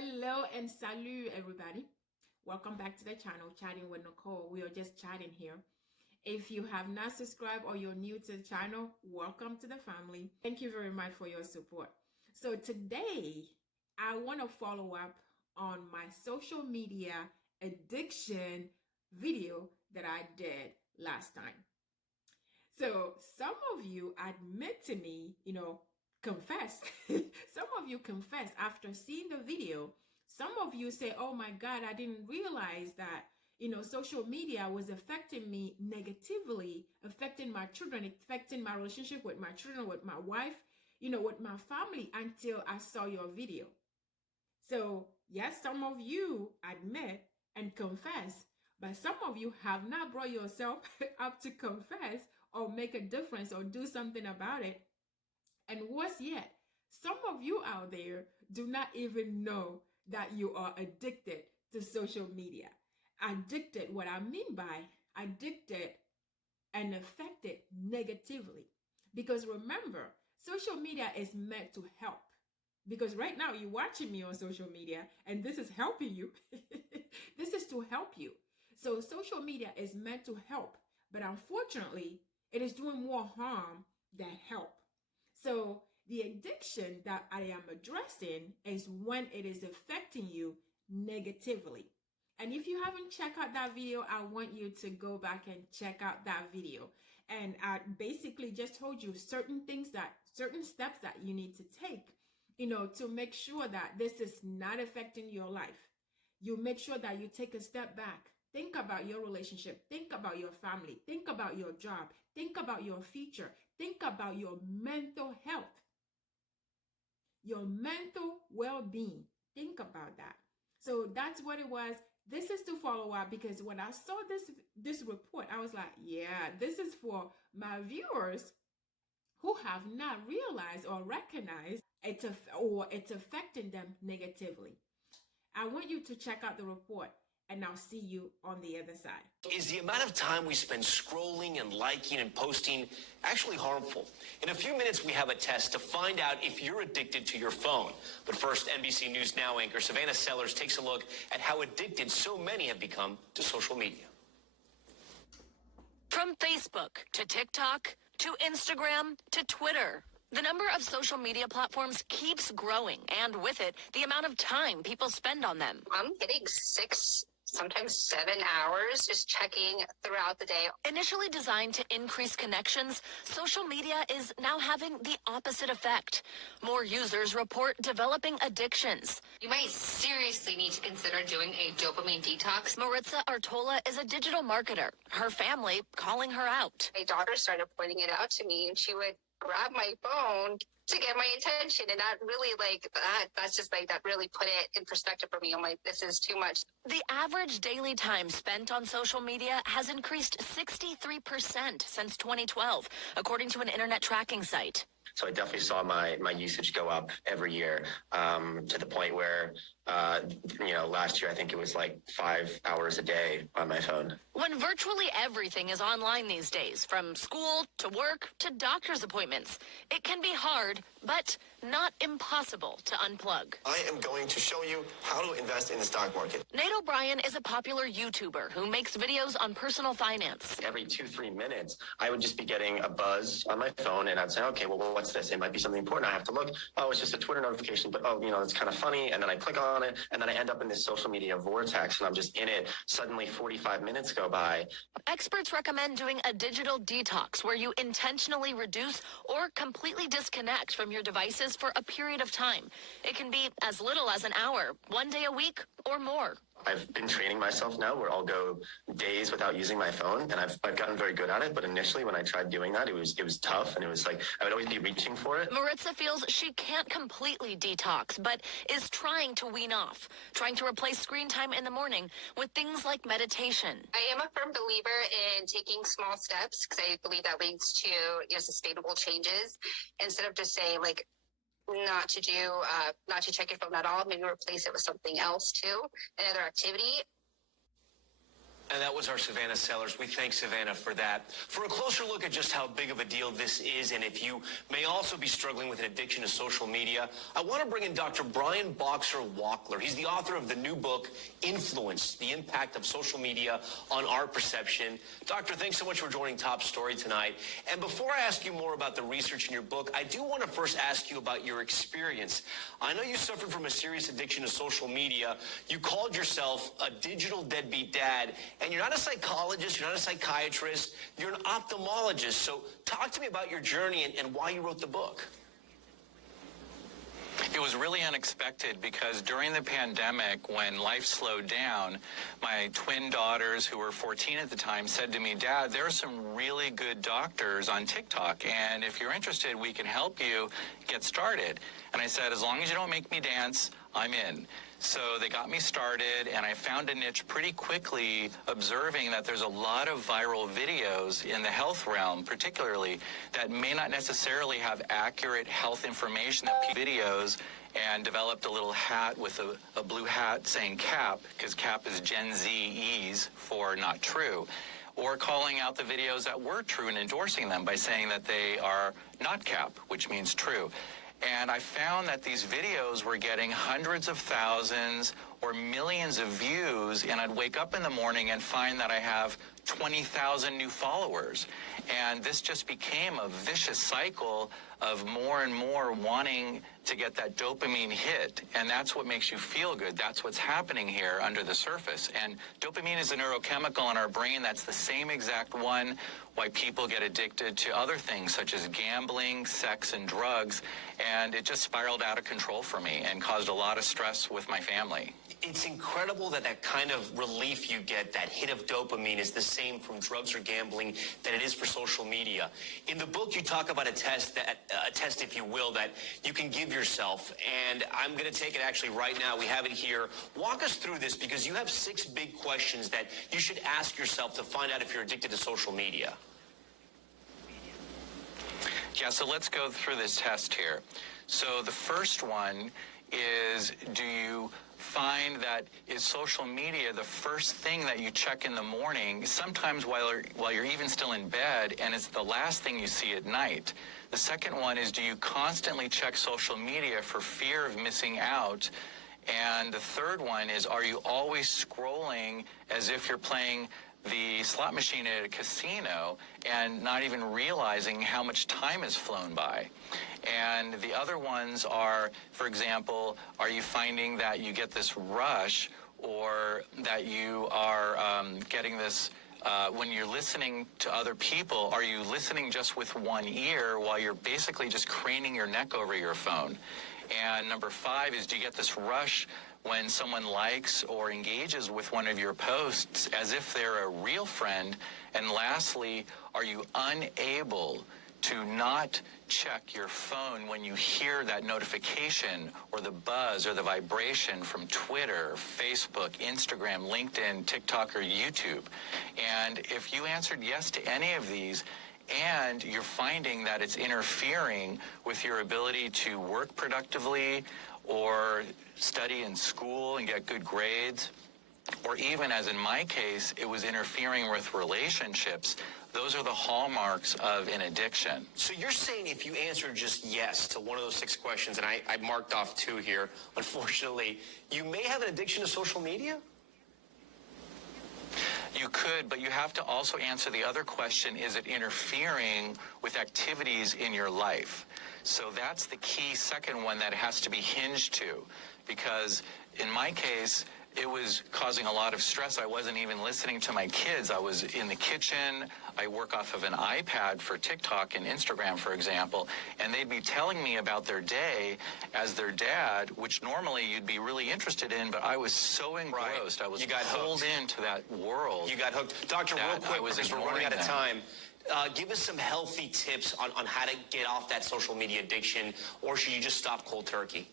Hello and salut, everybody. Welcome back to the channel, Chatting with Nicole. We are just chatting here. If you have not subscribed or you're new to the channel, welcome to the family. Thank you very much for your support. So today, I want to follow up on my social media addiction video that I did last time. So some of you admit to me, confess. Some of you confess after seeing the video. Some of you say, oh my God, I didn't realize that, social media was affecting me negatively, affecting my children, affecting my relationship with my children, with my wife, with my family until I saw your video. So yes, some of you admit and confess, but some of you have not brought yourself up to confess or make a difference or do something about it. And worse yet, some of you out there do not even know that you are addicted to social media. Addicted, what I mean by addicted and affected negatively. Because remember, social media is meant to help. Because right now you're watching me on social media and this is helping you. This is to help you. So social media is meant to help, but unfortunately, it is doing more harm than help. So the addiction that I am addressing is when it is affecting you negatively. And if you haven't checked out that video, I want you to go back and check out that video. And I basically just told you certain steps that you need to take, to make sure that this is not affecting your life. You make sure that you take a step back. Think about your relationship. Think about your family. Think about your job. Think about your future. Think about your mental health, your mental well-being. Think about that. So that's what it was. This is to follow up because when I saw this report, I was like, yeah, this is for my viewers who have not realized or recognized it's affecting them negatively. I want you to check out the report, and I'll see you on the other side. Is the amount of time we spend scrolling and liking and posting actually harmful? In a few minutes, we have a test to find out if you're addicted to your phone. But first, NBC News Now anchor Savannah Sellers takes a look at how addicted so many have become to social media. From Facebook to TikTok to Instagram to Twitter, the number of social media platforms keeps growing, and with it, the amount of time people spend on them. I'm getting 6, sometimes 7 hours just checking throughout the day. Initially designed to increase connections, social media is now having the opposite effect. More users report developing addictions. You might seriously need to consider doing a dopamine detox. Maritza Artola is a digital marketer, her family calling her out. My daughter started pointing it out to me, and she would grab my phone to get my attention, and that really that really put it in perspective for me. I'm like, this is too much. The average daily time spent on social media has increased 63% since 2012, according to an internet tracking site. So I definitely saw my usage go up every year, to the point where, last year I think it was like 5 hours a day on my phone. When virtually everything is online these days, from school to work to doctor's appointments, it can be hard, but not impossible to unplug. I am going to show you how to invest in the stock market. Nate O'Brien is a popular YouTuber who makes videos on personal finance. Every 2-3 minutes, I would just be getting a buzz on my phone, and I'd say, okay, well, what's this? It might be something important. I have to look. Oh, it's just a Twitter notification, but it's kind of funny. And then I click on it, and then I end up in this social media vortex, and I'm just in it. Suddenly 45 minutes go by. Experts recommend doing a digital detox where you intentionally reduce or completely disconnect from your devices for a period of time. It can be as little as an hour, 1 day a week, or more. I've been training myself now where I'll go days without using my phone, and I've gotten very good at it. But initially when I tried doing that, it was tough, and it was like I would always be reaching for it. Maritza feels she can't completely detox, but is trying to wean off, trying to replace screen time in the morning with things like meditation. I am a firm believer in taking small steps because I believe that leads to sustainable changes, instead of just saying not to check your phone at all. Maybe replace it with something else too, another activity. And that was our Savannah Sellers. We thank Savannah for that. For a closer look at just how big of a deal this is, and if you may also be struggling with an addiction to social media, I want to bring in Dr. Brian Boxer Walkler. He's the author of the new book, Influence, the Impact of Social Media on Our Perception. Doctor, thanks so much for joining Top Story tonight. And before I ask you more about the research in your book, I do want to first ask you about your experience. I know you suffered from a serious addiction to social media. You called yourself a digital deadbeat dad. And you're not a psychologist, you're not a psychiatrist, you're an ophthalmologist. So talk to me about your journey and why you wrote the book. It was really unexpected because during the pandemic, when life slowed down, my twin daughters, who were 14 at the time, said to me, "Dad, there are some really good doctors on TikTok, and if you're interested, we can help you get started." And I said, "As long as you don't make me dance, I'm in." So they got me started, and I found a niche pretty quickly, observing that there's a lot of viral videos in the health realm, particularly, that may not necessarily have accurate health information, videos, and developed a little hat with a blue hat saying CAP, because CAP is Gen Z-E's for not true, or calling out the videos that were true and endorsing them by saying that they are not CAP, which means true. And I found that these videos were getting hundreds of thousands or millions of views, and I'd wake up in the morning and find that I have 20,000 new followers. And this just became a vicious cycle of more and more wanting to get that dopamine hit. And that's what makes you feel good. That's what's happening here under the surface. And dopamine is a neurochemical in our brain. That's the same exact one why people get addicted to other things such as gambling, sex, and drugs. And it just spiraled out of control for me and caused a lot of stress with my family. It's incredible that that kind of relief you get, that hit of dopamine, is the same from drugs or gambling that it is for social media. In the book, you talk about a test, if you will, that you can give yourself. And I'm going to take it actually right now. We have it here. Walk us through this, because you have 6 big questions that you should ask yourself to find out if you're addicted to social media. Yeah, so let's go through this test here. So the first one is, do you find that is social media the first thing that you check in the morning, sometimes while you're even still in bed, and it's the last thing you see at night? The second one is, do you constantly check social media for fear of missing out? And the third one is, are you always scrolling as if you're playing the slot machine at a casino and not even realizing how much time has flown by? And the other ones are, for example, are you finding that you get this rush, or that you are getting this, when you're listening to other people, are you listening just with one ear while you're basically just craning your neck over your phone? And number 5 is, do you get this rush when someone likes or engages with one of your posts as if they're a real friend? And lastly, are you unable to not check your phone when you hear that notification or the buzz or the vibration from Twitter, Facebook, Instagram, LinkedIn, TikTok, or YouTube? And if you answered yes to any of these, and you're finding that it's interfering with your ability to work productively or study in school and get good grades, or even, as in my case, it was interfering with relationships, those are the hallmarks of an addiction. So you're saying if you answer just yes to one of those 6 questions, and I marked off 2 here, unfortunately, you may have an addiction to social media? You could, but you have to also answer the other question, is it interfering with activities in your life? So that's the key second one that has to be hinged to, because in my case, it was causing a lot of stress. I wasn't even listening to my kids. I was in the kitchen. I work off of an iPad for TikTok and Instagram, for example, and they'd be telling me about their day as their dad, which normally you'd be really interested in, but I was so engrossed. Right. I was You got pulled hooked into that world. You got hooked. Doctor, real quick, because we're running out of time, give us some healthy tips on how to get off that social media addiction, or should you just stop cold turkey?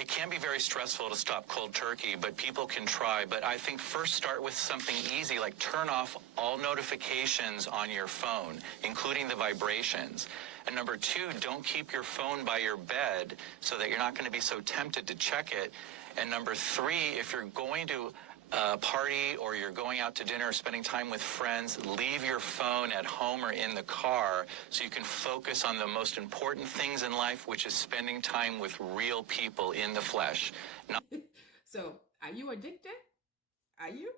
It can be very stressful to stop cold turkey, but people can try. But I think first start with something easy, like turn off all notifications on your phone, including the vibrations. And number 2, don't keep your phone by your bed so that you're not going to be so tempted to check it. And number 3, if you're going to a party or you're going out to dinner or spending time with friends, leave your phone at home or in the car so you can focus on the most important things in life, which is spending time with real people in the flesh. So, are you addicted? Are you?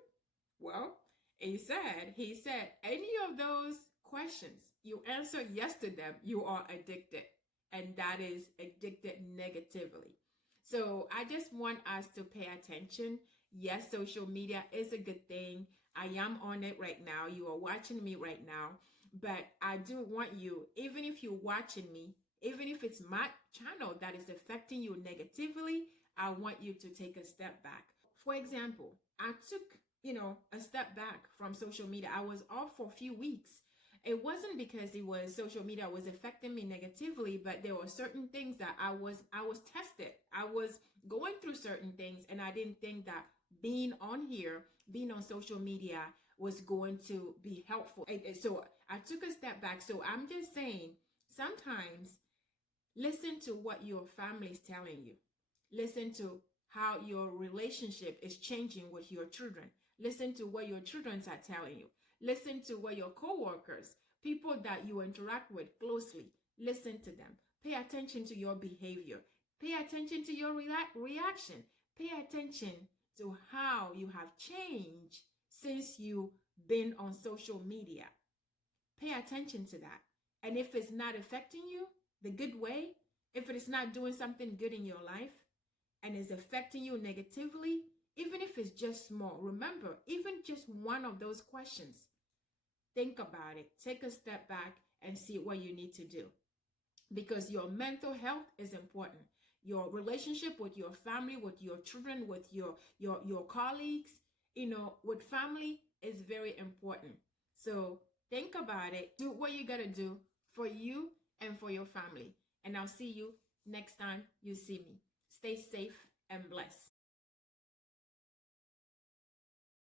Well, he said, any of those questions, you answer yes to them, you are addicted. And that is addicted negatively. So I just want us to pay attention. Yes, social media is a good thing. I am on it right now. You are watching me right now. But I do want you, even if you're watching me, even if it's my channel that is affecting you negatively, I want you to take a step back. For example, I took, a step back from social media. I was off for a few weeks. It wasn't because social media was affecting me negatively, but there were certain things that I was tested. I was going through certain things, and I didn't think that being on social media was going to be helpful. So I took a step back. So I'm just saying, sometimes listen to what your family is telling you. Listen to how your relationship is changing with your children. Listen to what your children are telling you. Listen to what your coworkers, people that you interact with closely, listen to them. Pay attention to your behavior. Pay attention to your reaction. Pay attention to how you have changed since you've been on social media. Pay attention to that. And if it's not affecting you the good way, if it is not doing something good in your life and is affecting you negatively, even if it's just small, remember, even just one of those questions, think about it. Take a step back and see what you need to do. Because your mental health is important. Your relationship with your family, with your children, with your colleagues, with family is very important. So think about it. Do what you got to do for you and for your family. And I'll see you next time you see me. Stay safe and blessed.